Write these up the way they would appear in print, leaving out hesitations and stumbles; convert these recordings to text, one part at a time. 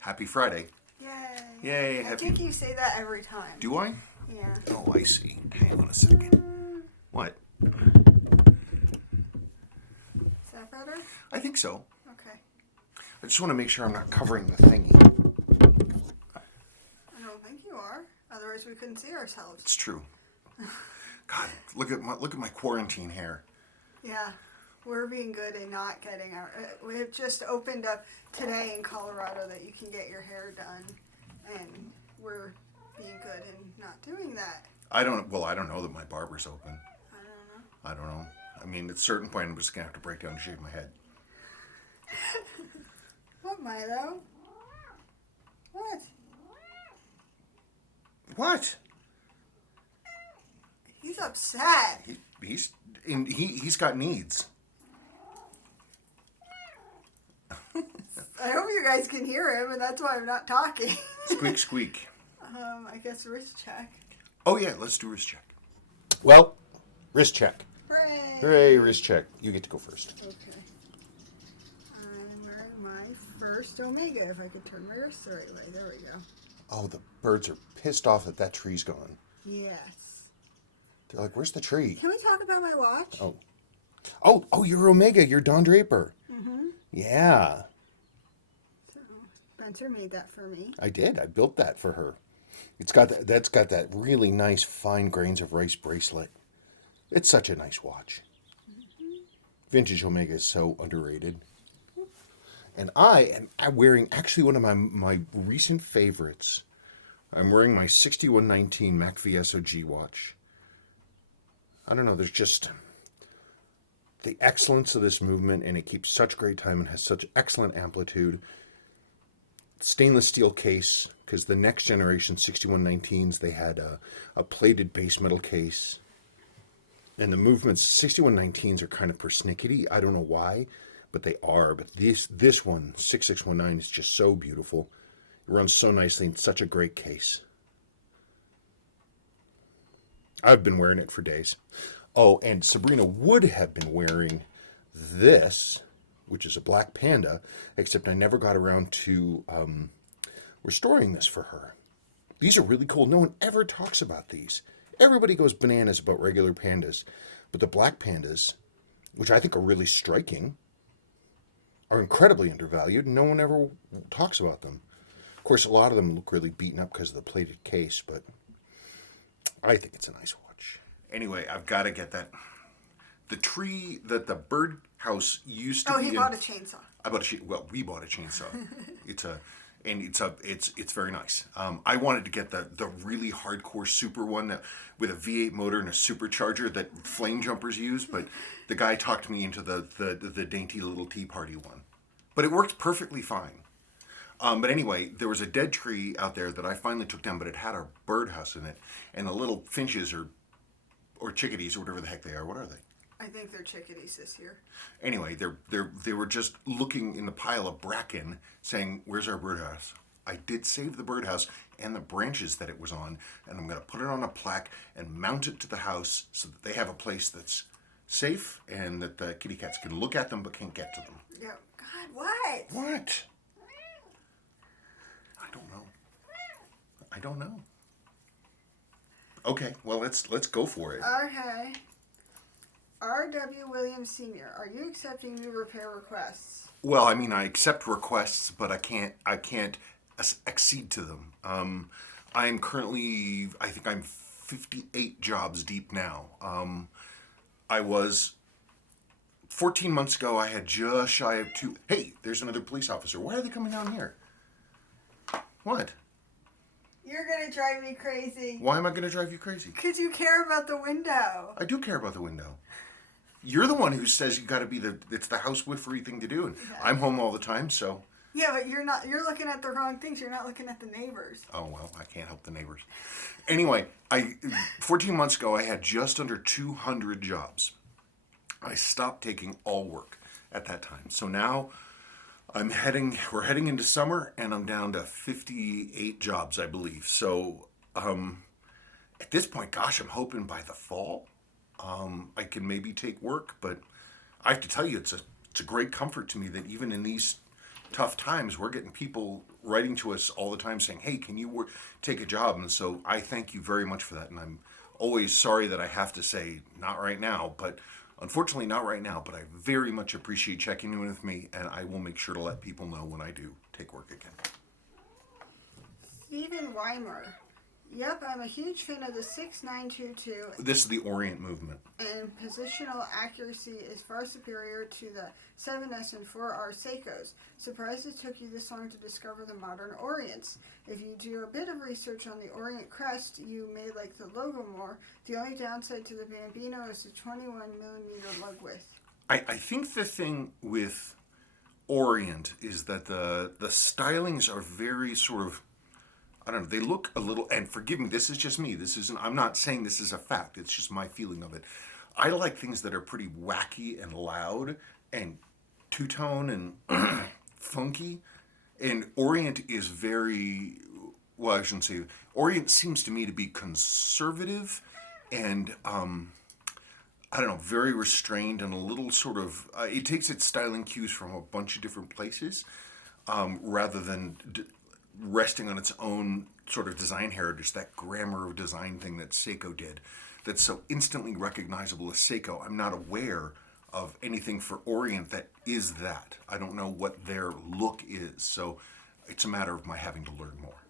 Happy Friday. Yay. Yay. I think you say that every time. Do I? Yeah. Oh, I see. Hang on a second. What? Is that better? I think so. Okay. I just want to make sure I'm not covering the thingy. I don't think you are. Otherwise we couldn't see ourselves. It's true. God, look at my quarantine hair. Yeah. We're being good and not getting our... we've just opened up today in Colorado that you can get your hair done. And we're being good and not doing that. I don't know that my barber's open. I don't know. I don't know. I mean, at a certain point, I'm just going to have to break down and shave my head. What, Milo? What? What? He's upset. He's got needs. I hope you guys can hear him, and that's why I'm not talking. Squeak, squeak. I guess wrist check. Oh, yeah, let's do wrist check. Well, wrist check. Hooray! Hooray, wrist check. You get to go first. Okay. I'm wearing my first Omega, if I could turn my wrist the right way. There we go. Oh, the birds are pissed off that that tree's gone. Yes. They're like, where's the tree? Can we talk about my watch? Oh, you're Omega. You're Don Draper. Mm-hmm. Yeah. So, Spencer made that for me. I did. I built that for her. That's got that really nice fine grains of rice bracelet. It's such a nice watch. Mm-hmm. Vintage Omega is so underrated. And I am wearing actually one of my recent favorites. I'm wearing my 6119 MacV SOG watch. I don't know, there's just the excellence of this movement, and it keeps such great time and has such excellent amplitude. Stainless steel case, because the next generation 6119s, they had a plated base metal case. And the movements, 6119s are kind of persnickety. I don't know why, but they are. But this one, 6619, is just so beautiful. It runs so nicely and such a great case. I've been wearing it for days. Oh, and Sabrina would have been wearing this, which is a black panda, except I never got around to restoring this for her. These are really cool. No one ever talks about these. Everybody goes bananas about regular pandas, but the black pandas, which I think are really striking, are incredibly undervalued. No one ever talks about them. Of course, a lot of them look really beaten up because of the plated case, but I think it's a nice watch. Anyway, I've got to get that. The tree that the birdhouse used to be. Oh, he bought a chainsaw. We bought a chainsaw. It's very nice. I wanted to get the really hardcore super one that with a V8 motor and a supercharger that flame jumpers use, but the guy talked me into the dainty little tea party one. But it worked perfectly fine. But anyway, there was a dead tree out there that I finally took down, but it had a birdhouse in it, and the little finches or chickadees or whatever the heck they are. What are they? I think they're chickadees this year. Anyway, they were just looking in the pile of bracken, saying, "Where's our birdhouse?" I did save the birdhouse and the branches that it was on, and I'm going to put it on a plaque and mount it to the house so that they have a place that's safe and that the kitty cats can look at them but can't get to them. Yeah. God, what? What? I don't know. Okay, well let's go for it. Okay. R.W. Williams Sr., are you accepting new repair requests? Well, I mean, I accept requests, but I can't accede to them. I'm currently, I think I'm 58 jobs deep now. I was 14 months ago. I had just shy of 2. Hey, there's another police officer. Why are they coming down here? What? You're going to drive me crazy. Why am I going to drive you crazy? Because you care about the window. I do care about the window. You're the one who says you got to be it's the housewifery thing to do, and yeah. I'm home all the time, so. Yeah, but you're looking at the wrong things. You're not looking at the neighbors. Oh, well, I can't help the neighbors. Anyway, 14 months ago, I had just under 200 jobs. I stopped taking all work at that time. So now we're heading into summer, and I'm down to 58 jobs, I believe. So at this point, gosh, I'm hoping by the fall, I can maybe take work, but I have to tell you, it's a great comfort to me that even in these tough times, we're getting people writing to us all the time saying, hey, can you take a job? And so I thank you very much for that. And I'm always sorry that I have to say, not right now, but unfortunately not right now, but I very much appreciate checking in with me, and I will make sure to let people know when I do take work again. Stephen Weimer. Yep, I'm a huge fan of the 6922. This is the Orient movement. And positional accuracy is far superior to the 7S and 4R Seikos. Surprised it took you this long to discover the modern Orients. If you do a bit of research on the Orient crest, you may like the logo more. The only downside to the Bambino is the 21mm lug width. I think the thing with Orient is that the stylings are very sort of, I don't know, they look a little, and forgive me, this is just me, I'm not saying this is a fact, it's just my feeling of it. I like things that are pretty wacky and loud and two-tone and funky, and Orient is very, well, I shouldn't say, Orient seems to me to be conservative and, I don't know, very restrained and a little sort of, it takes its styling cues from a bunch of different places, rather than resting on its own sort of design heritage, that grammar of design thing that Seiko did, that's so instantly recognizable as Seiko. I'm not aware of anything for Orient that is that. I don't know what their look is, so it's a matter of my having to learn more.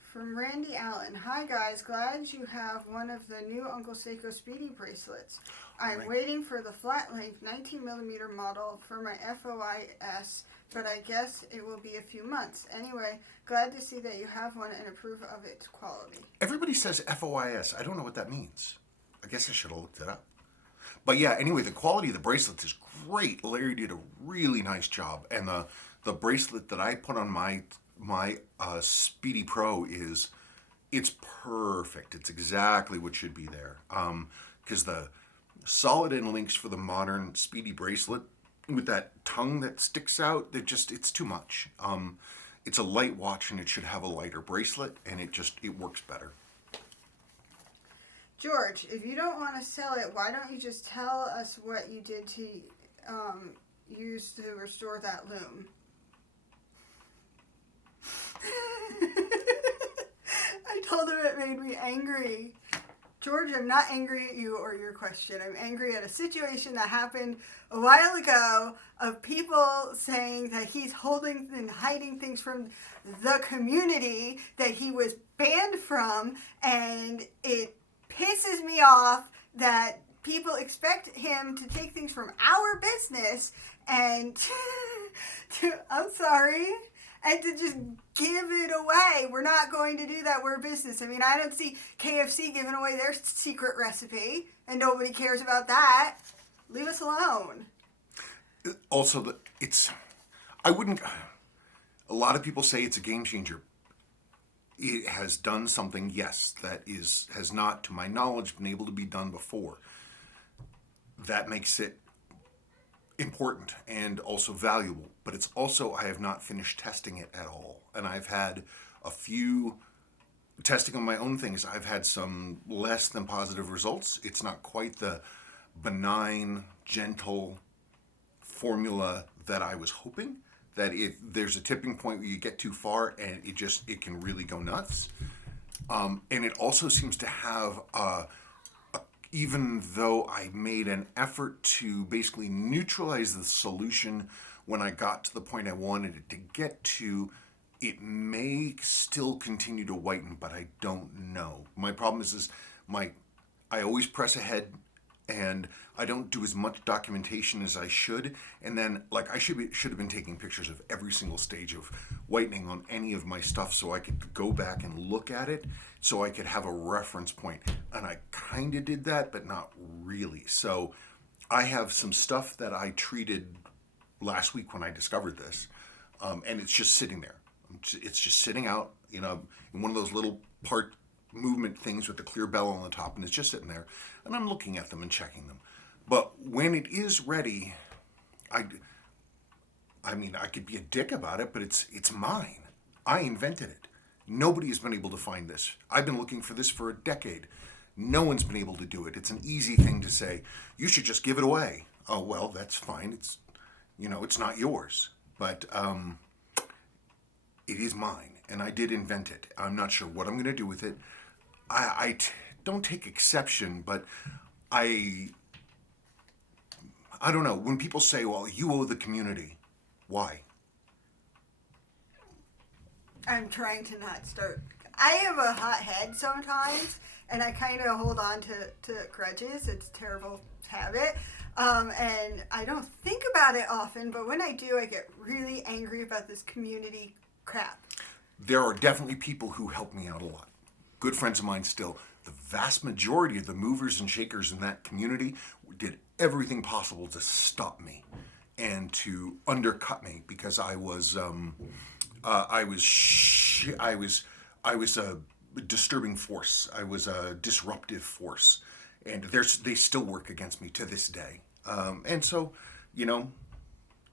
From Randy Allen. Hi guys, glad you have one of the new Uncle Seiko Speedy bracelets. I'm waiting for the flat length 19mm model for my FOIS, but I guess it will be a few months. Anyway, glad to see that you have one and approve of its quality. Everybody says FOIS. I don't know what that means. I guess I should have looked it up. But yeah, anyway, the quality of the bracelets is great. Larry did a really nice job. And the bracelet that I put on my Speedy Pro it's perfect. It's exactly what should be there. Because the solid end links for the modern Speedy bracelet with that tongue that sticks out, it's too much. It's a light watch and it should have a lighter bracelet, and it works better. George, if you don't want to sell it, why don't you just tell us what you did to use to restore that loom? I told him it made me angry. George, I'm not angry at you or your question. I'm angry at a situation that happened a while ago of people saying that he's holding and hiding things from the community that he was banned from, and it pisses me off that people expect him to take things from our business and I'm sorry, and to just give it away. We're not going to do that. We're a business. I mean, I don't see KFC giving away their secret recipe, and nobody cares about that. Leave us alone. Also, a lot of people say it's a game changer. It has done something, yes, that has not, to my knowledge, been able to be done before. That makes it important and also valuable, but it's also, I have not finished testing it at all. And I've had a few testing on my own things. I've had some less than positive results. It's not quite the benign, gentle formula that I was hoping. That there's a tipping point where you get too far and it can really go nuts. And it also seems to have even though I made an effort to basically neutralize the solution when I got to the point I wanted it to get to, it may still continue to whiten, but I don't know. My problem is I always press ahead and I don't do as much documentation as I should. And then, like, I should have been taking pictures of every single stage of whitening on any of my stuff so I could go back and look at it so I could have a reference point. And I kind of did that, but not really. So I have some stuff that I treated last week when I discovered this, and it's just sitting there. It's just sitting out, in one of those little part movement things with the clear bell on the top, and it's just sitting there, and I'm looking at them and checking them. But when it is ready, I could be a dick about it, but it's mine. I invented it. Nobody has been able to find this. I've been looking for this for a decade. No one's been able to do it. It's an easy thing to say. You should just give it away. Oh, well, that's fine. It's not yours. but it is mine, and I did invent it. I'm not sure what I'm going to do with it. Don't take exception, but I don't know. When people say, well, you owe the community, why? I'm trying to not start. I have a hot head sometimes, and I kind of hold on to grudges. It's a terrible habit. And I don't think about it often, but when I do, I get really angry about this community crap. There are definitely people who help me out a lot. Good friends of mine still. The vast majority of the movers and shakers in that community did everything possible to stop me and to undercut me because I was a disturbing force. I was a disruptive force, and they still work against me to this day. And so,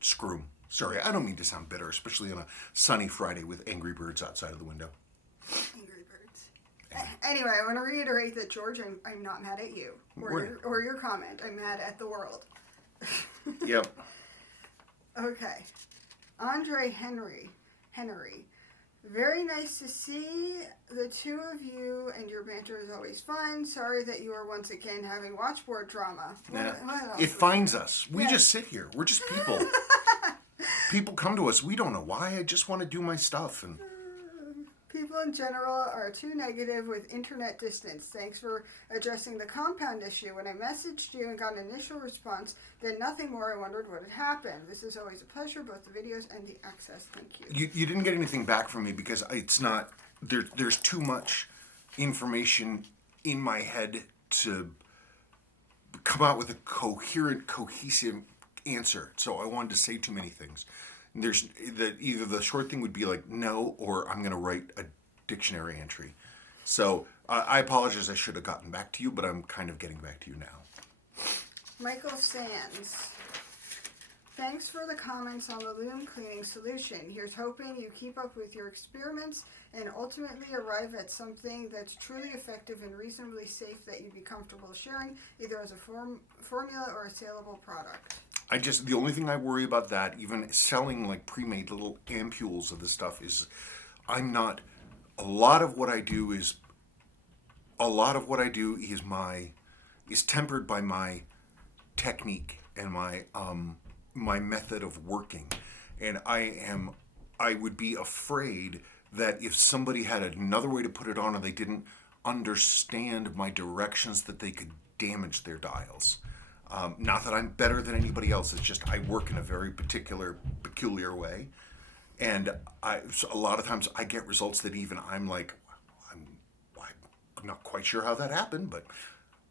screw 'em. Sorry, I don't mean to sound bitter, especially on a sunny Friday with angry birds outside of the window. Angry birds. Anyway, I want to reiterate that, George, I'm not mad at you or your comment. I'm mad at the world. Yep. Okay. Andre Henry. Very nice to see the two of you, and your banter is always fun. Sorry that you are once again having watchboard drama. What else It finds us. We just sit here. We're just people. People come to us. We don't know why. I just want to do my stuff. And people in general are too negative with internet distance. Thanks for addressing the compound issue. When I messaged you and got an initial response, then nothing more, I wondered what had happened. This is always a pleasure, both the videos and the access. Thank you. You didn't get anything back from me because it's not, there's too much information in my head to come out with a coherent, cohesive answer. So I wanted to say too many things. Either the short thing would be like no, or I'm going to write a dictionary entry. So I apologize. I should have gotten back to you, but I'm kind of getting back to you now. Michael Sands. Thanks for the comments on the loom cleaning solution. Here's hoping you keep up with your experiments and ultimately arrive at something that's truly effective and reasonably safe that you'd be comfortable sharing, either as a formula or a saleable product. The only thing I worry about that, even selling like pre-made little ampules of this stuff, is a lot of what I do is tempered by my technique and my method of working. And I would be afraid that if somebody had another way to put it on and they didn't understand my directions, that they could damage their dials. Not that I'm better than anybody else. It's just I work in a very peculiar way, and a lot of times I get results that even I'm not quite sure how that happened, but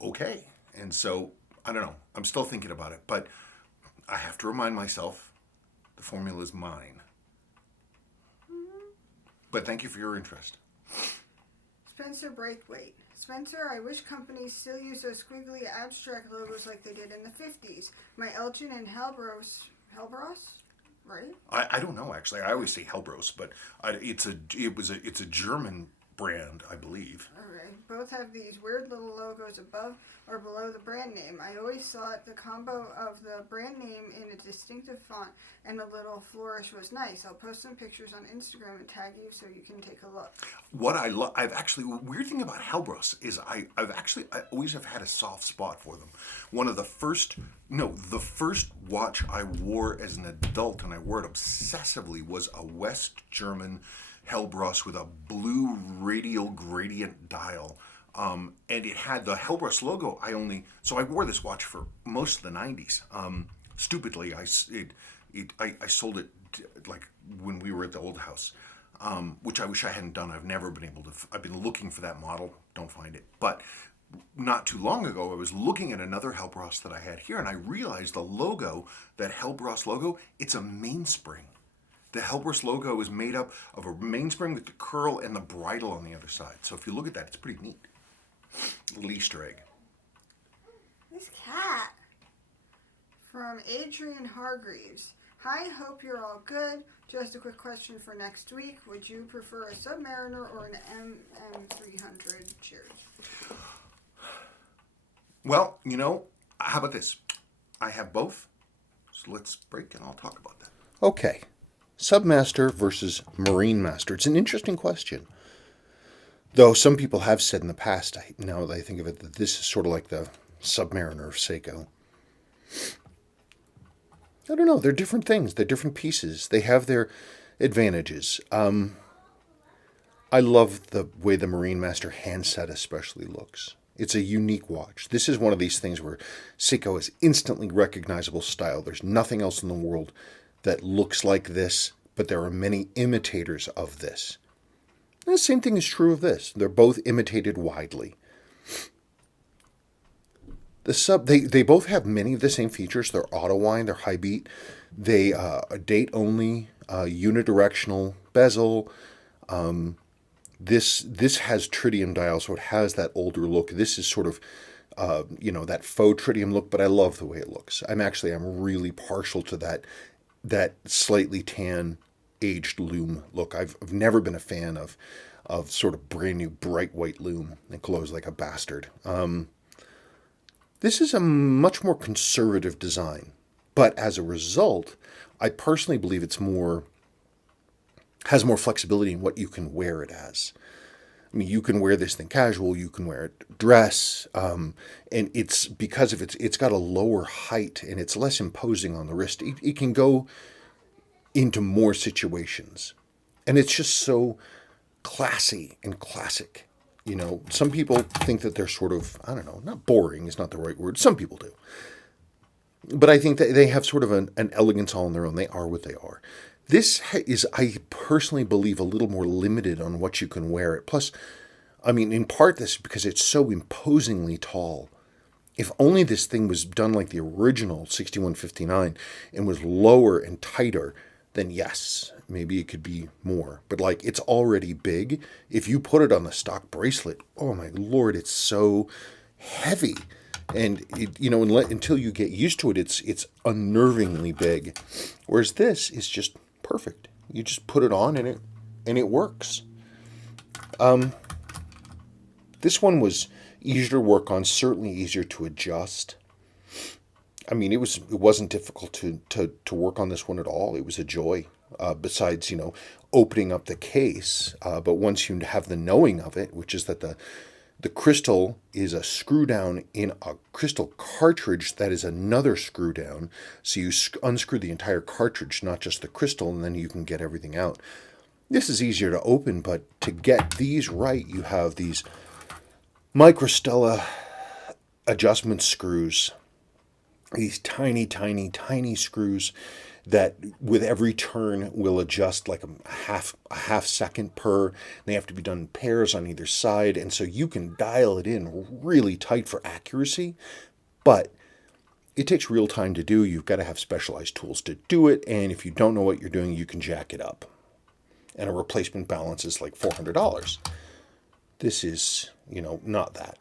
okay. And so I don't know. I'm still thinking about it, but I have to remind myself the formula is mine. But thank you for your interest. Spencer Braithwaite. Spencer, I wish companies still use those squiggly abstract logos like they did in the 50s. My Elgin and Hellbros, right? I don't know actually. I always say Hellbros, but it's a German brand, I believe. Okay. Both have these weird little logos above or below the brand name. I always thought the combo of the brand name in a distinctive font and a little flourish was nice. I'll post some pictures on Instagram and tag you so you can take a look. What I love, weird thing about Hellbros is I always have had a soft spot for them. The first watch I wore as an adult, and I wore it obsessively, was a West German Hellbros with a blue radial gradient dial. And it had the Hellbros logo. I wore this watch for most of the 90s. Stupidly, I sold it like when we were at the old house, which I wish I hadn't done. I've never been able to. I've been looking for that model, don't find it. But not too long ago, I was looking at another Hellbros that I had here, and I realized the logo, that Hellbros logo, it's a mainspring. The Hellbros logo is made up of a mainspring with the curl and the bridle on the other side. So if you look at that, it's pretty neat. Little Easter egg. This cat. From Adrian Hargreaves. Hi, hope you're all good. Just a quick question for next week. Would you prefer a Submariner or an MM300? Cheers. Well, how about this? I have both. So let's break and I'll talk about that. Okay. Submaster versus Marine Master. It's an interesting question. Though some people have said in the past, now that I think of it, that this is sort of like the Submariner of Seiko. I don't know. They're different things. They're different pieces. They have their advantages. I love the way the Marine Master handset especially looks. It's a unique watch. This is one of these things where Seiko is instantly recognizable style. There's nothing else in the world that looks like this, but there are many imitators of this. And the same thing is true of this. They're both imitated widely. The Sub, they both have many of the same features. They're auto-wind, they're high beat. They date only, unidirectional bezel. This has tritium dial, so it has that older look. This is sort of, that faux tritium look, but I love the way it looks. I'm really partial to that slightly tan, aged lume look. I've never been a fan of sort of brand new bright white lume. It glows like a bastard. This is a much more conservative design, but as a result, I personally believe has more flexibility in what you can wear it as. I mean, you can wear this thing casual, you can wear it dress, and it's because of it's got a lower height and it's less imposing on the wrist. It can go into more situations, and it's just so classy and classic. Some people think that they're sort of, I don't know, not boring is not the right word. Some people do. But I think that they have sort of an elegance all on their own. They are what they are. This is, I personally believe, a little more limited on what you can wear it. Plus, I mean, in part this is because it's so imposingly tall. If only this thing was done like the original 6159 and was lower and tighter, then yes, maybe it could be more. But like, it's already big. If you put it on the stock bracelet, oh my Lord, it's so heavy. And until you get used to it, it's unnervingly big. Whereas this is just perfect. You just put it on and it works. This one was easier to work on, certainly easier to adjust. I mean, it wasn't difficult to work on this one at all. It was a joy. Besides, opening up the case. But once you have the knowing of it, which is that the crystal is a screw down in a crystal cartridge that is another screw down. So you unscrew the entire cartridge, not just the crystal, and then you can get everything out. This is easier to open, but to get these right, you have these microstella adjustment screws. These tiny, tiny, tiny screws that with every turn will adjust like a half second per. They have to be done in pairs on either side, and so you can dial it in really tight for accuracy, but it takes real time to do. You've got to have specialized tools to do it, and if you don't know what you're doing, you can jack it up. And a replacement balance is like $400. This is, not that.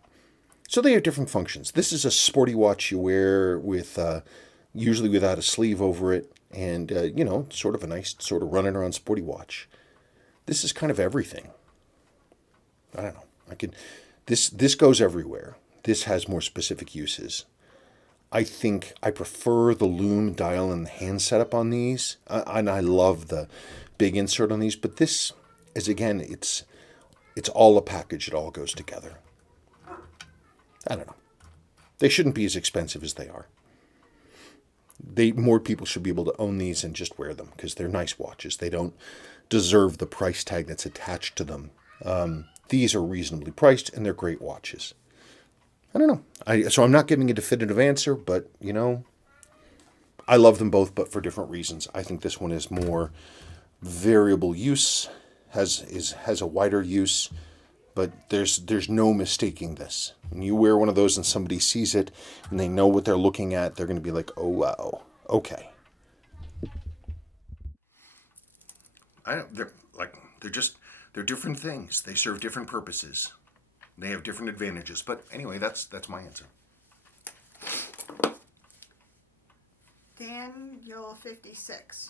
So they have different functions. This is a sporty watch you wear with usually without a sleeve over it, and sort of a nice sort of running around sporty watch. This is kind of everything. I don't know. This goes everywhere. This has more specific uses. I think I prefer the lume dial and the hand setup on these, and I love the big insert on these. But this is, again, it's all a package. It all goes together. I don't know. They shouldn't be as expensive as they are. More people should be able to own these and just wear them because they're nice watches. They don't deserve the price tag that's attached to them. These are reasonably priced and they're great watches. I don't know. So I'm not giving a definitive answer, but I love them both, but for different reasons. I think this one is more variable use, has a wider use. But there's no mistaking this. When you wear one of those and somebody sees it and they know what they're looking at, they're going to be like, oh, wow, okay. They're different things. They serve different purposes. They have different advantages. But anyway, that's my answer. Daniel 56.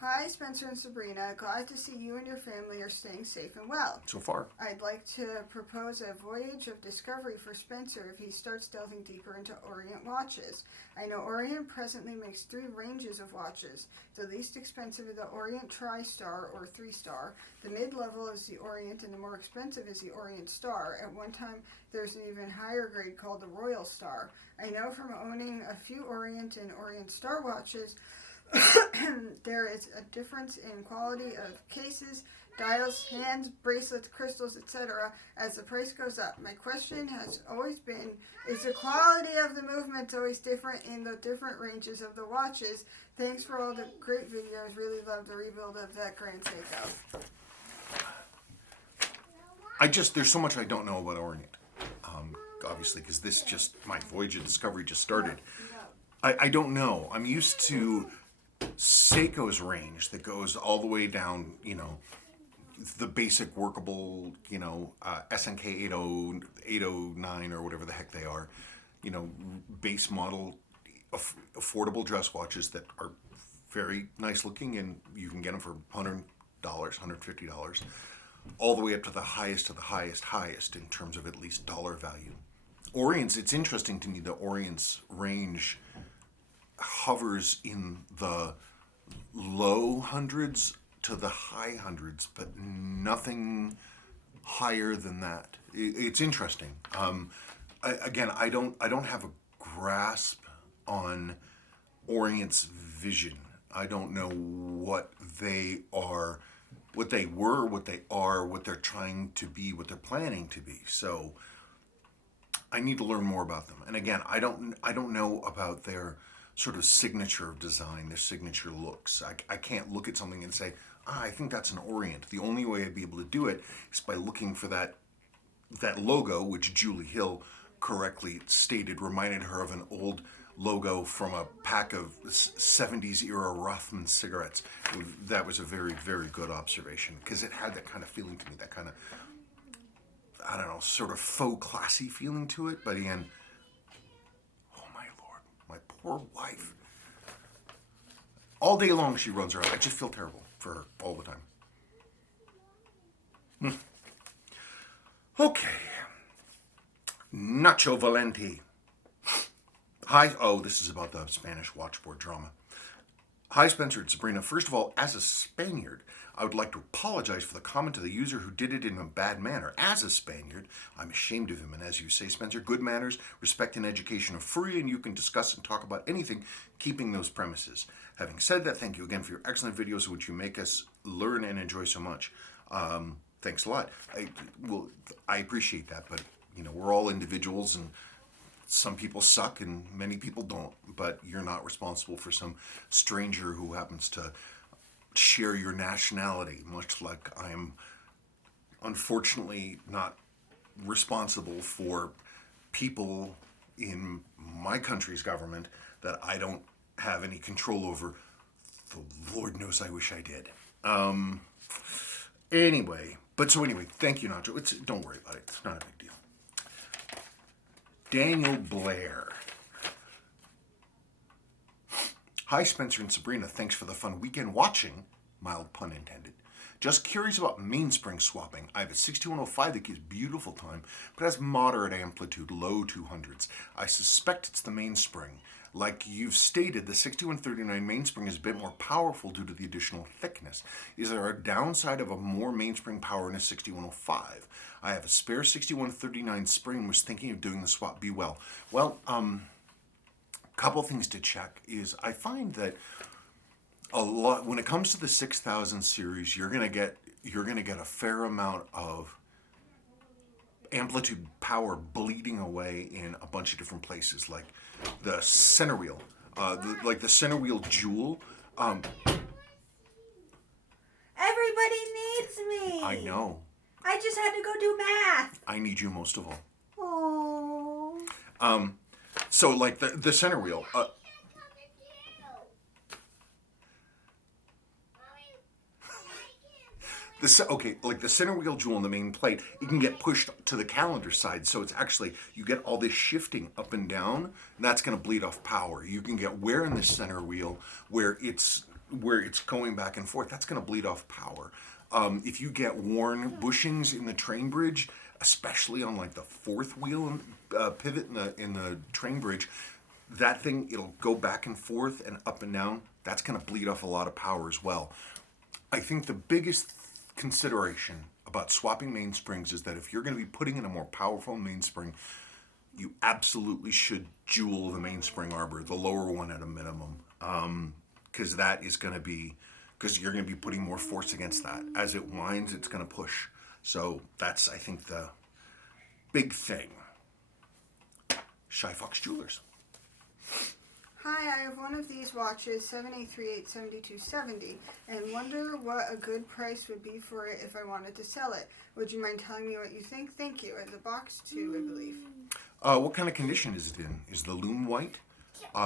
Hi, Spencer and Sabrina. Glad to see you and your family are staying safe and well. So far. I'd like to propose a voyage of discovery for Spencer if he starts delving deeper into Orient watches. I know Orient presently makes 3 ranges of watches. The least expensive is the Orient Tri-Star or 3-star. The mid-level is the Orient, and the more expensive is the Orient Star. At one time, there's an even higher grade called the Royal Star. I know from owning a few Orient and Orient Star watches there is a difference in quality of cases, dials, hands, bracelets, crystals, etc. as the price goes up. My question has always been, is the quality of the movements always different in the different ranges of the watches? Thanks for all the great videos. Really love the rebuild of that Grand Seiko. There's so much I don't know about Orient. Obviously, because my voyage of discovery just started. I don't know. I'm used to Seiko's range that goes all the way down, the basic workable, SNK 80, 809 or whatever the heck they are, base model, affordable dress watches that are very nice looking, and you can get them for $100, $150, all the way up to the highest of the highest in terms of at least dollar value. It's interesting to me that Orient's range hovers in the low hundreds to the high hundreds, but nothing higher than that. It's interesting. I don't have a grasp on Orient's vision. I don't know what they are, what they were, what they are, what they're trying to be, what they're planning to be. So I need to learn more about them. And again, I don't know about their sort of signature of design, their signature looks. I can't look at something and say, I think that's an Orient. The only way I'd be able to do it is by looking for that logo, which Julie Hill correctly stated reminded her of an old logo from a pack of 70s era Rothman cigarettes. That was a very, very good observation, because it had that kind of feeling to me, that kind of, I don't know, sort of faux classy feeling to it. But again, my poor wife. All day long she runs around. I just feel terrible for her all the time. Okay. Nacho Valenti. Hi. Oh, this is about the Spanish watchboard drama. Hi, Spencer and Sabrina. First of all, as a Spaniard, I would like to apologize for the comment to the user who did it in a bad manner. As a Spaniard, I'm ashamed of him. And as you say, Spencer, good manners, respect, and education are free, and you can discuss and talk about anything, keeping those premises. Having said that, thank you again for your excellent videos, which you make us learn and enjoy so much. Thanks a lot. I appreciate that, but we're all individuals, and some people suck and many people don't. But you're not responsible for some stranger who happens to share your nationality, much like I am unfortunately not responsible for people in my country's government that I don't have any control over. The Lord knows I wish I did. Anyway, thank you, Nacho. Don't worry about it. It's not a big deal. Daniel Blair. Hi, Spencer and Sabrina. Thanks for the fun weekend watching. Mild pun intended. Just curious about mainspring swapping. I have a 6105 that gives beautiful time, but has moderate amplitude, low 200s. I suspect it's the mainspring. Like you've stated, the 6139 mainspring is a bit more powerful due to the additional thickness. Is there a downside of a more mainspring power in a 6105? I have a spare 6139 spring and was thinking of doing the swap. Be well. Well, couple things to check is I find that a lot when it comes to the 6000 series, you're gonna get a fair amount of amplitude power bleeding away in a bunch of different places, like the center wheel, the center wheel jewel. Everybody needs me. I know. I just had to go do math. I need you most of all. Oh. So like the center wheel. Like the center wheel jewel and the main plate, it can get pushed to the calendar side, so it's actually, you get all this shifting up and down, and that's going to bleed off power. You can get wear in the center wheel where it's where it's going back and forth, that's going to bleed off power. If you get worn bushings in the train bridge, especially on like the fourth wheel pivot in the train bridge, that thing, it'll go back and forth and up and down. That's going to bleed off a lot of power as well. I think the biggest consideration about swapping mainsprings is that if you're going to be putting in a more powerful mainspring, you absolutely should jewel the mainspring arbor, the lower one at a minimum, because that is going to be, because you're going to be putting more force against that. As it winds, it's going to push. So that's, I think, the big thing. Shy Fox Jewelers. Hi, I have one of these watches, 78387270, and wonder what a good price would be for it if I wanted to sell it. Would you mind telling me what you think? Thank you. And the box too, I believe. What kind of condition is it in? Is the lume white?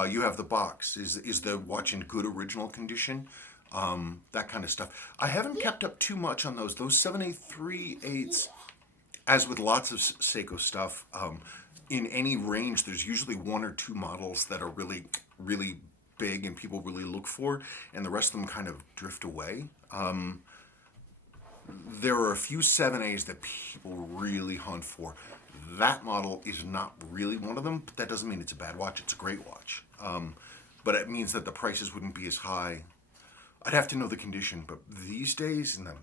You have the box. Is the watch in good original condition? That kind of stuff. I haven't kept up too much on those. Those 7838s, as with lots of Seiko stuff, in any range, there's usually one or two models that are really, really big and people really look for, and the rest of them kind of drift away. There are a few 7As that people really hunt for. That model is not really one of them, but that doesn't mean it's a bad watch. It's a great watch. But it means that the prices wouldn't be as high. I'd have to know the condition, but these days in the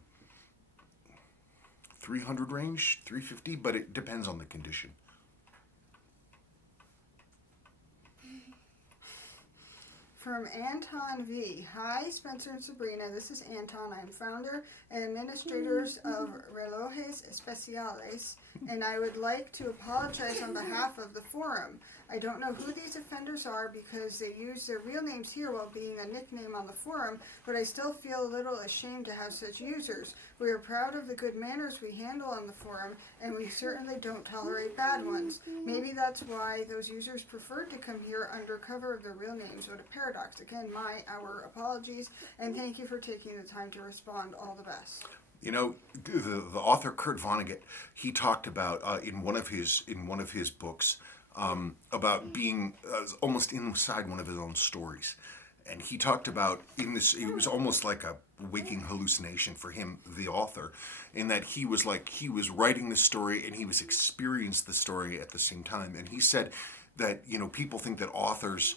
300 range, 350, but it depends on the condition. From Anton V. Hi, Spencer and Sabrina. This is Anton. I am founder and administrators of Relojes Especiales, and I would like to apologize on behalf of the forum. I don't know who these offenders are because they use their real names here while being a nickname on the forum, but I still feel a little ashamed to have such users. We are proud of the good manners we handle on the forum, and we certainly don't tolerate bad ones. Maybe that's why those users preferred to come here under cover of their real names. What a paradox. Again, our apologies, and thank you for taking the time to respond. All the best. You know, the author Kurt Vonnegut, he talked about in one of his books about being almost inside one of his own stories, and he talked about in this. It was almost like a waking hallucination for him, the author, in that he was writing the story and he was experiencing the story at the same time. And he said that people think that authors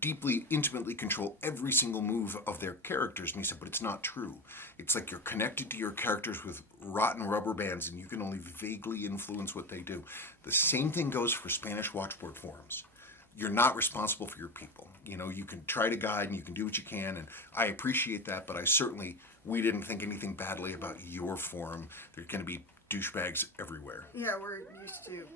deeply, intimately control every single move of their characters. And he said, but it's not true. It's like you're connected to your characters with rotten rubber bands and you can only vaguely influence what they do. The same thing goes for Spanish watchboard forums. You're not responsible for your people. You can try to guide and you can do what you can, and I appreciate that, but we didn't think anything badly about your forum. There's going to be douchebags everywhere. Yeah, we're used to it.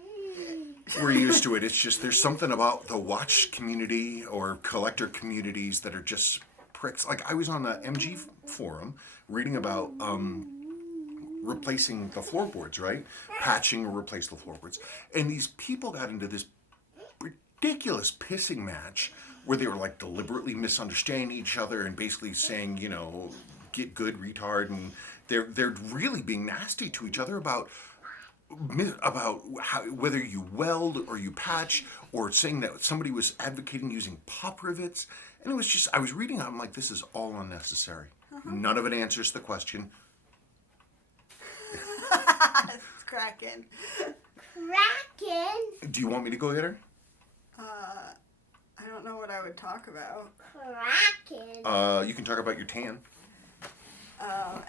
We're used to it. It's just there's something about the watch community or collector communities that are just pricks. Like I was on the MG forum reading about replacing the floorboards, right? Patching or replace the floorboards. And these people got into this ridiculous pissing match where they were like deliberately misunderstanding each other and basically saying, get good, retard, and they're really being nasty to each other about how, whether you weld or you patch, or saying that somebody was advocating using pop rivets. And it was just, I was reading it, I'm like, this is all unnecessary. None of it answers the question. It's cracking. Kraken. Do you want me to go get her? I don't know what I would talk about. Kraken. You can talk about your tan.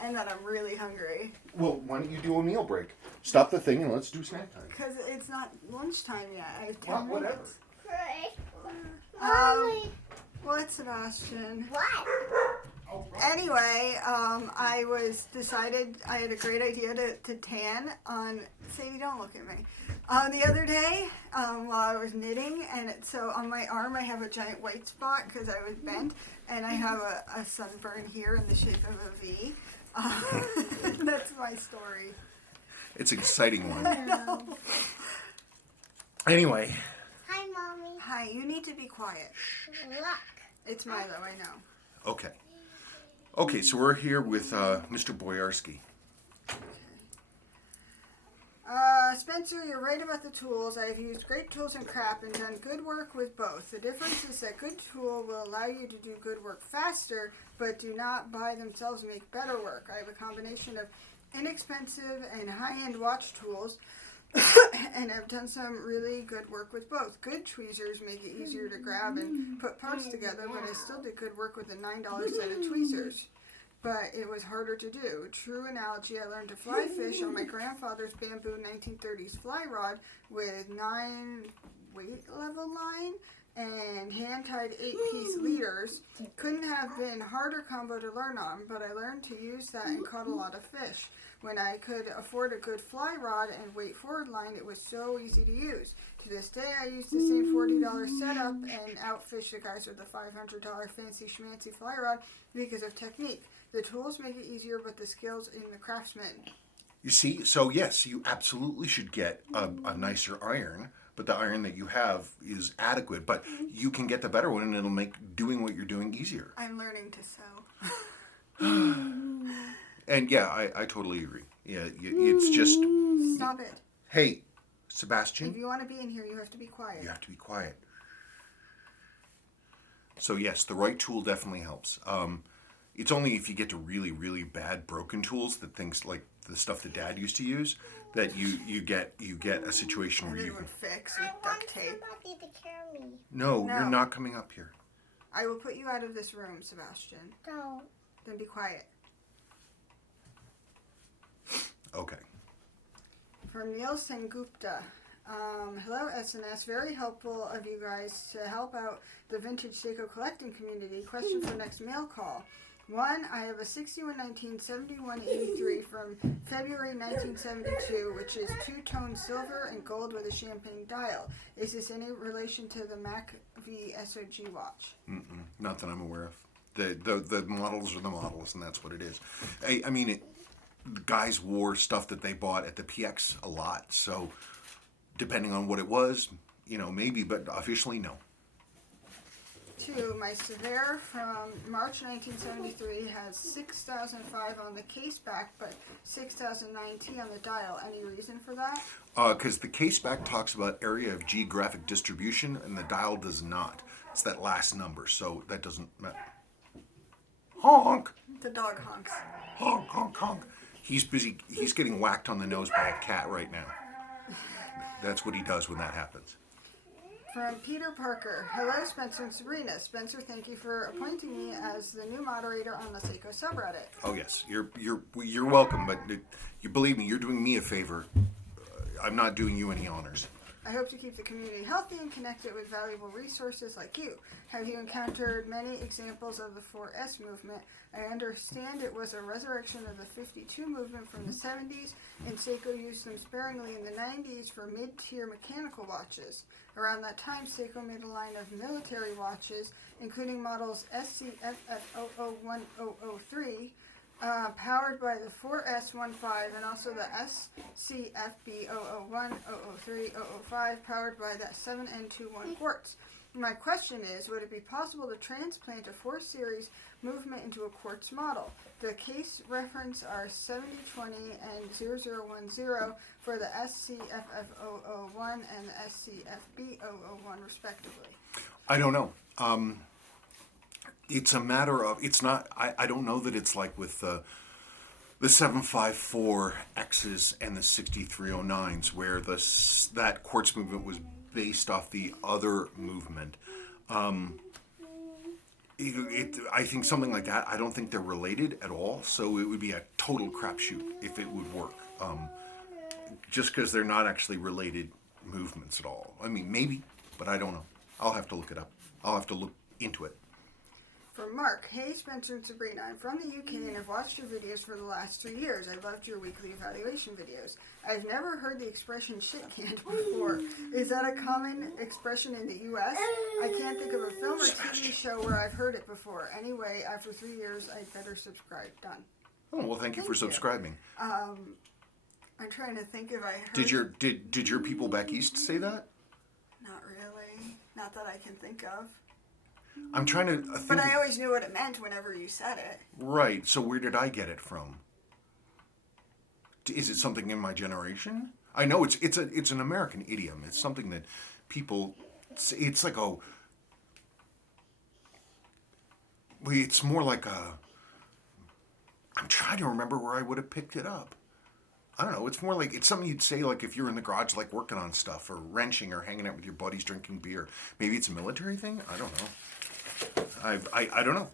And that I'm really hungry. Well, why don't you do a meal break? Stop the thing and let's do snack time. Because it's not lunchtime yet. I have 10 Well, whatever. minutes. Mommy. What, Sebastian? What? Anyway, I had a great idea to tan on, Sadie, don't look at me. The other day, while I was knitting, so on my arm I have a giant white spot because I was bent, and I have a sunburn here in the shape of a V. That's my story. It's an exciting one. No. Anyway. Hi, Mommy. Hi, you need to be quiet. Look. It's Milo, I know. Okay. Okay, so we're here with Mr. Boyarsky. Spencer, you're right about the tools. I have used great tools and crap and done good work with both. The difference is that good tool will allow you to do good work faster, but do not by themselves make better work. I have a combination of inexpensive and high-end watch tools, and I've done some really good work with both. Good tweezers make it easier to grab and put parts together, but I still did good work with a $9 set of tweezers. But it was harder to do. True analogy, I learned to fly fish on my grandfather's bamboo 1930s fly rod with 9 weight level line and hand-tied 8-piece leaders. Couldn't have been harder combo to learn on, but I learned to use that and caught a lot of fish. When I could afford a good fly rod and weight forward line, it was so easy to use. To this day, I use the same $40 setup and outfish the guys with the $500 fancy schmancy fly rod because of technique. The tools make it easier, but the skills in the craftsman. You see, so yes, you absolutely should get a nicer iron, but the iron that you have is adequate. But you can get the better one, and it'll make doing what you're doing easier. I'm learning to sew. And yeah, I totally agree. Yeah, it's just... Stop it. Hey, If Sebastian, you want to be in here, you have to be quiet. you have to be quiet. So yes, the right tool definitely helps. It's only if you get to really, really bad broken tools, that things like the stuff that Dad used to use, that you get a situation And where then you it can... would fix I with want duct tape. somebody to carry me. No, No. you're not coming up here. I will put you out of this room, Sebastian. No. Then be quiet. Okay. From Neil Sengupta. Hello, SNS. Very helpful of you guys to help out the vintage Seiko collecting community. Question for next mail call. 1. I have a 6119 7183 from February 1972, which is two-tone silver and gold with a champagne dial. Is this any relation to the Mac V SOG watch? Not that I'm aware of. The models are the models, and that's what it is. I mean, the guys wore stuff that they bought at the PX a lot, so depending on what it was, maybe, but officially, no. 2. My Severe from March 1973 has 6005 on the case back, but 6009T on the dial. Any reason for that? Because the case back talks about area of geographic distribution, and the dial does not. It's that last number, so that doesn't matter. Honk! The dog honks. Honk, honk, honk. He's busy. He's getting whacked on the nose by a cat right now. That's what he does when that happens. From Peter Parker. Hello, Spencer and Sabrina. Spencer, thank you for appointing me as the new moderator on the Seiko subreddit. Oh yes, you're welcome. But you believe me, you're doing me a favor. I'm not doing you any honors. I hope to keep the community healthy and connected with valuable resources like you. Have you encountered many examples of the 4S movement? I understand it was a resurrection of the 52 movement from the 70s, and Seiko used them sparingly in the 90s for mid-tier mechanical watches. Around that time, Seiko made a line of military watches, including models SCFF001003, powered by the 4S15, and also the SCFB001, 003, 005, powered by the 7N21 quartz. My question is, would it be possible to transplant a 4 Series movement into a quartz model? The case reference are 7020 and 0010 for the SCFF001 and the SCFB001 respectively. I don't know. It's a matter of, it's not, I don't know that it's like with the 754Xs and the 6309s where that quartz movement was based off the other movement. I think something like that, I don't think they're related at all, so it would be a total crapshoot if it would work. Just because they're not actually related movements at all. I mean, maybe, but I don't know. I'll have to look it up. I'll have to look into it. From Mark, hey Spencer and Sabrina, I'm from the UK and I've watched your videos for the last 3 years. I loved your weekly evaluation videos. I've never heard the expression shit canned before. Is that a common expression in the US? I can't think of a film or TV show where I've heard it before. Anyway, after 3 years, I'd better subscribe. Done. Oh, well, thank you for subscribing. I'm trying to think if I heard Did your people back east say that? Not really. Not that I can think of. I'm trying to think. But I always knew what it meant whenever you said it. Right. So where did I get it from? Is it something in my generation? I know it's an American idiom. It's something that people. It's like a. It's more like a. I'm trying to remember where I would have picked it up. I don't know. It's more like it's something you'd say like if you're in the garage, like working on stuff or wrenching or hanging out with your buddies drinking beer. Maybe it's a military thing. I don't know. I don't know.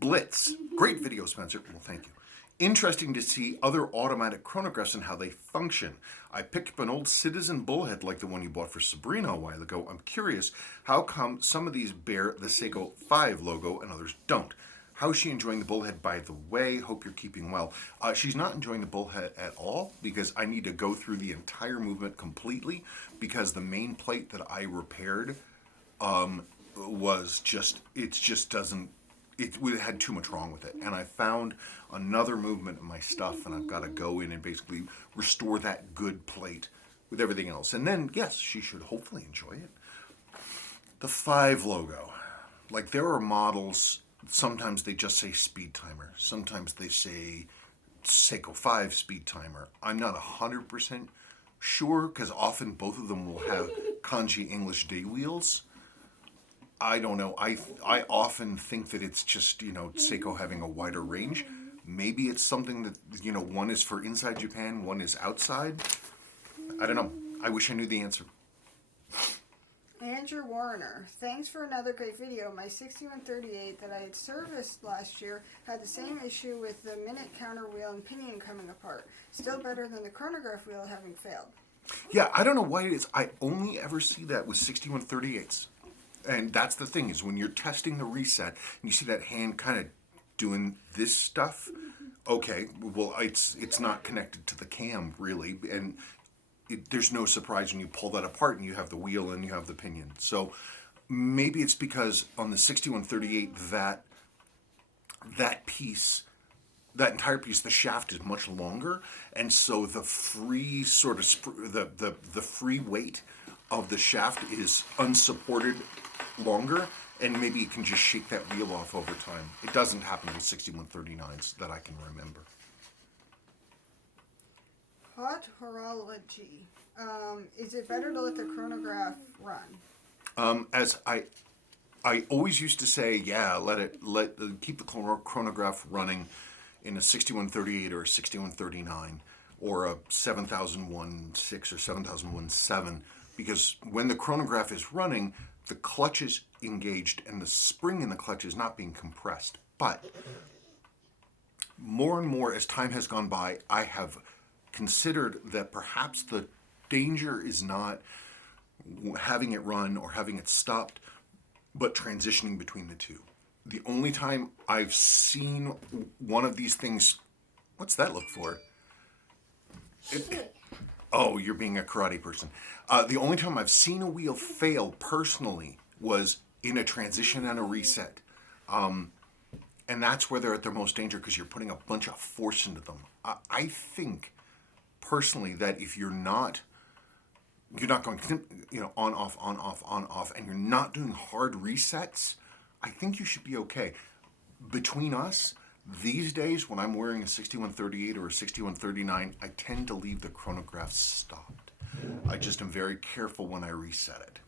Blitz, great video, Spencer. Well, thank you. Interesting to see other automatic chronographs and how they function. I picked up an old Citizen bullhead like the one you bought for Sabrina a while ago. I'm curious, how come some of these bear the Seiko 5 logo and others don't? How is she enjoying the bullhead, by the way? Hope you're keeping well. She's not enjoying the bullhead at all because I need to go through the entire movement completely because the main plate that I repaired was just, it just doesn't, it had too much wrong with it. And I found another movement in my stuff and I've got to go in and basically restore that good plate with everything else. And then, yes, she should hopefully enjoy it. The 5 logo. Like there are models, sometimes they just say speed timer. Sometimes they say Seiko 5 speed timer. I'm not 100% sure because often both of them will have kanji English day wheels. I don't know. I often think that it's just, Seiko having a wider range. Maybe it's something that, one is for inside Japan, one is outside. I don't know. I wish I knew the answer. Andrew Warner, thanks for another great video. My 6138 that I had serviced last year had the same issue with the minute counter wheel and pinion coming apart. Still better than the chronograph wheel having failed. Yeah, I don't know why it is. I only ever see that with 6138s. And that's the thing, is when you're testing the reset and you see that hand kind of doing this stuff, okay, well, it's not connected to the cam, really. And there's no surprise when you pull that apart and you have the wheel and you have the pinion. So maybe it's because on the 6138, that piece, that entire piece, the shaft is much longer. And so the free sort of, the free weight of the shaft is unsupported longer, and maybe you can just shake that wheel off over time. It doesn't happen with 6139s that I can remember. Hot horology. Is it better to let the chronograph run? As I always used to say, yeah, keep the chronograph running in a 6138 or a 6139 or a 7001-6 or 7001-7, because when the chronograph is running, the clutch is engaged and the spring in the clutch is not being compressed. But more and more as time has gone by, I have considered that perhaps the danger is not having it run or having it stopped, but transitioning between the two. The only time I've seen one of these things, what's that look for? Oh, you're being a karate person. The only time I've seen a wheel fail personally was in a transition and a reset. And that's where they're at their most danger because you're putting a bunch of force into them. I think personally that if you're not going, on, off, and you're not doing hard resets, I think you should be okay. Between us, these days, when I'm wearing a 6138 or a 6139, I tend to leave the chronograph stopped. I just am very careful when I reset it.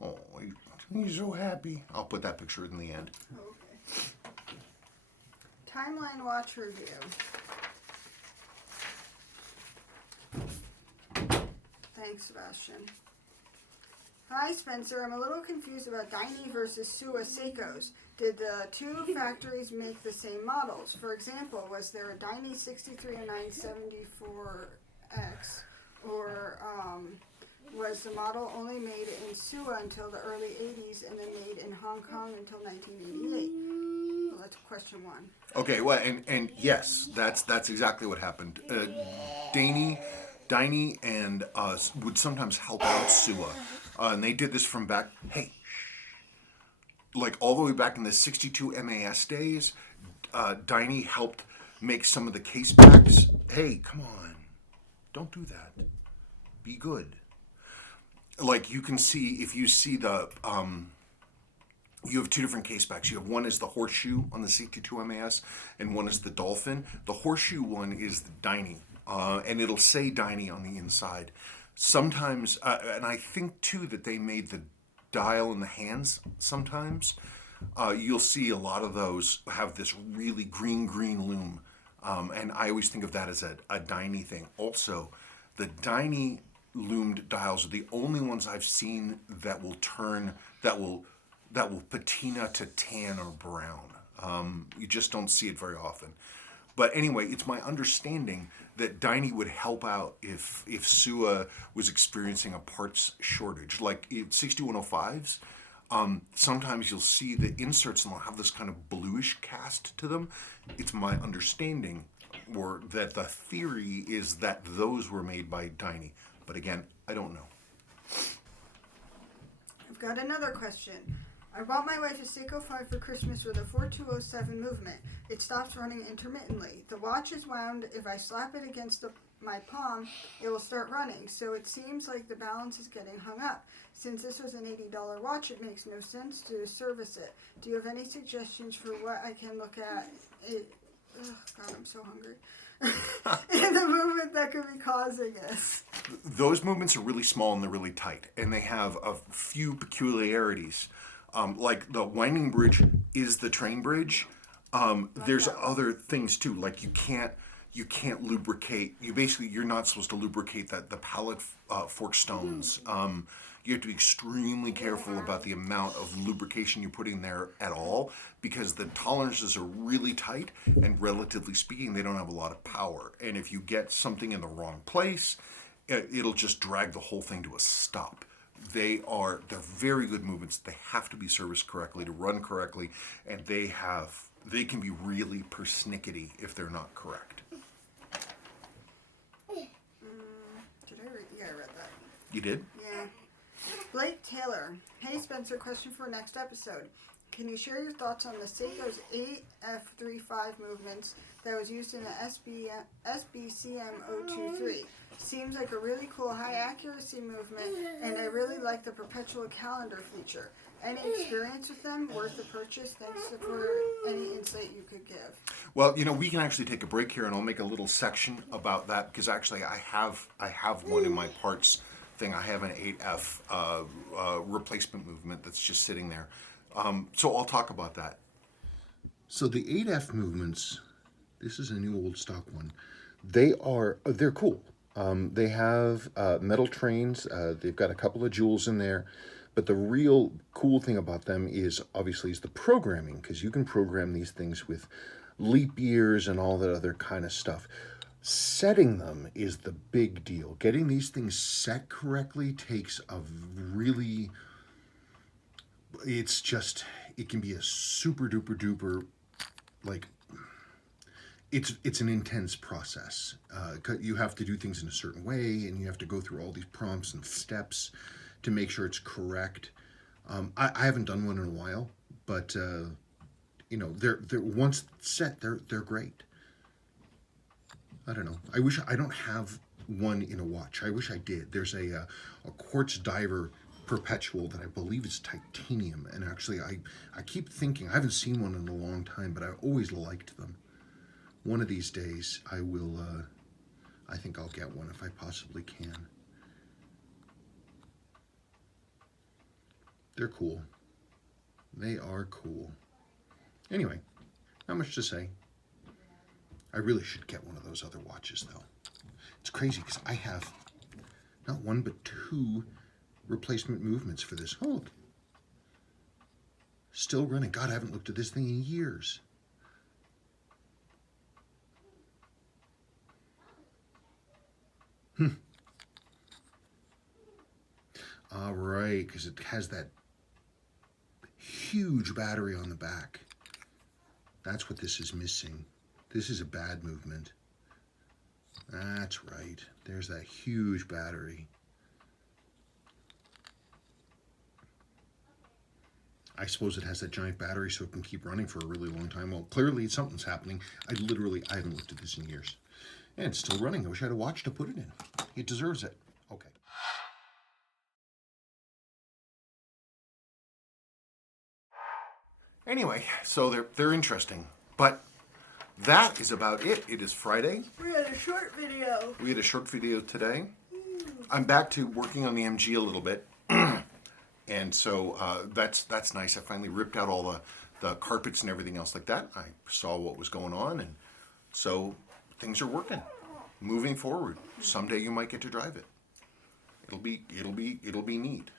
Oh, he's so happy. I'll put that picture in the end. Okay. Timeline watch review. Thanks, Sebastian. Hi, Spencer. I'm a little confused about Daini versus Suwa Seikos. Did the two factories make the same models? For example, was there a Daini 630974X, or was the model only made in Suwa until the early 80s and then made in Hong Kong until 1988? Well, that's question one. Okay, well, and yes, that's exactly what happened. Daini and would sometimes help out Suwa. And they did this from back, like all the way back in the 62 MAS days. Daini helped make some of the case backs. Hey, come on. Don't do that. Be good. Like you can see, if you see the you have two different case backs. You have one is the horseshoe on the C22 MAS, and one is the dolphin. The horseshoe one is the Daini, and it'll say Daini on the inside. Sometimes, and I think too that they made the dial in the hands sometimes. You'll see a lot of those have this really green lume, and I always think of that as a Daini thing. Also, the Daini loomed dials are the only ones I've seen that will turn, that will patina to tan or brown. You just don't see it very often. But anyway, it's my understanding that Daini would help out if Suwa was experiencing a parts shortage. Like 6105s, sometimes you'll see the inserts and they'll have this kind of bluish cast to them. It's my understanding, or that the theory is that those were made by Daini. But again, I don't know. I've got another question. I bought my wife a Seiko 5 for Christmas with a 4207 movement. It stops running intermittently. The watch is wound. If I slap it against my palm, it will start running. So it seems like the balance is getting hung up. Since this was an $80 watch, it makes no sense to service it. Do you have any suggestions for what I can look at? God, I'm so hungry. In the movement that could be causing this. Those movements are really small and they're really tight, and they have a few peculiarities. Like the winding bridge is the train bridge. There's other things too, like you can't lubricate. You're not supposed to lubricate the pallet fork stones. You have to be extremely careful about the amount of lubrication you're putting there at all, because the tolerances are really tight, and relatively speaking, they don't have a lot of power. And if you get something in the wrong place, it'll just drag the whole thing to a stop. They're very good movements. They have to be serviced correctly to run correctly, and they can be really persnickety if they're not correct. I read that. You did? Yeah. Blake Taylor. Hey Spencer, question for next episode. Can you share your thoughts on the Seiko's 8F35 movements that was used in the SBCM023? Seems like a really cool high accuracy movement, and I really like the Perpetual calendar feature. Any experience with them? Worth the purchase? Thanks for any insight you could give. Well, we can actually take a break here, and I'll make a little section about that, because actually I have one in my parts thing. I have an 8F replacement movement that's just sitting there. So I'll talk about that. So the 8F movements, this is a new old stock one. They're cool. They have metal trains. They've got a couple of jewels in there. But the real cool thing about them is the programming, because you can program these things with leap years and all that other kind of stuff. Setting them is the big deal. Getting these things set correctly takes it can be a super duper duper, like, it's an intense process. You have to do things in a certain way, and you have to go through all these prompts and steps to make sure it's correct. I haven't done one in a while, but they're once set, they're great. I don't know. I don't have one in a watch. I wish I did. There's a quartz diver Perpetual that I believe is titanium, and actually I keep thinking, I haven't seen one in a long time, but I always liked them. One of these days I will, I think I'll get one if I possibly can. They're cool. They are cool. Anyway, not much to say. I really should get one of those other watches, though. It's crazy, because I have not one, but two replacement movements for this. Oh, look. Still running. God, I haven't looked at this thing in years. All right, because it has that huge battery on the back. That's what this is missing. This is a bad movement. That's right. There's that huge battery. I suppose it has that giant battery so it can keep running for a really long time. Well, clearly something's happening. I haven't looked at this in years. And it's still running. I wish I had a watch to put it in. It deserves it. Okay. Anyway, so they're interesting. But that is about it. It is Friday. We had a short video. We had a short video today. I'm back to working on the MG a little bit. And so that's nice. I finally ripped out all the carpets and everything else like that. I saw what was going on, and so things are working, moving forward. Someday you might get to drive it. It'll be neat.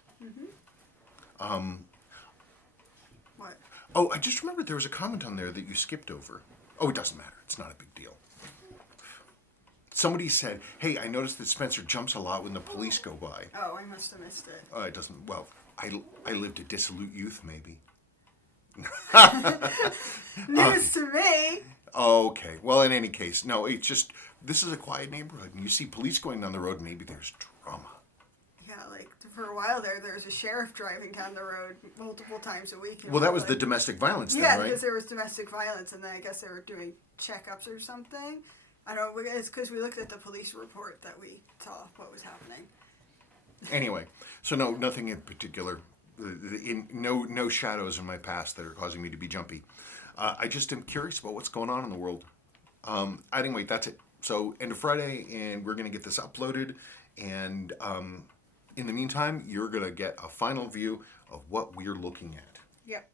What? Oh, I just remembered there was a comment on there that you skipped over. Oh, it doesn't matter. It's not a big deal. Somebody said, "Hey, I noticed that Spencer jumps a lot when the police go by." Oh, I must have missed it. It doesn't. Well, I lived a dissolute youth, maybe. News to me. Okay. Well, in any case, no. It's just this is a quiet neighborhood, and you see police going down the road. Maybe there's drama. Yeah, like for a while there was a sheriff driving down the road multiple times a week. Well, that was the domestic violence thing, yeah, right? because there was domestic violence, and then I guess they were doing checkups or something. I don't know. It's because we looked at the police report that we saw what was happening. Anyway, so no, nothing in particular. No shadows in my past that are causing me to be jumpy. I just am curious about what's going on in the world. Anyway, that's it. So end of Friday, and we're gonna get this uploaded. And in the meantime, you're gonna get a final view of what we're looking at. Yep.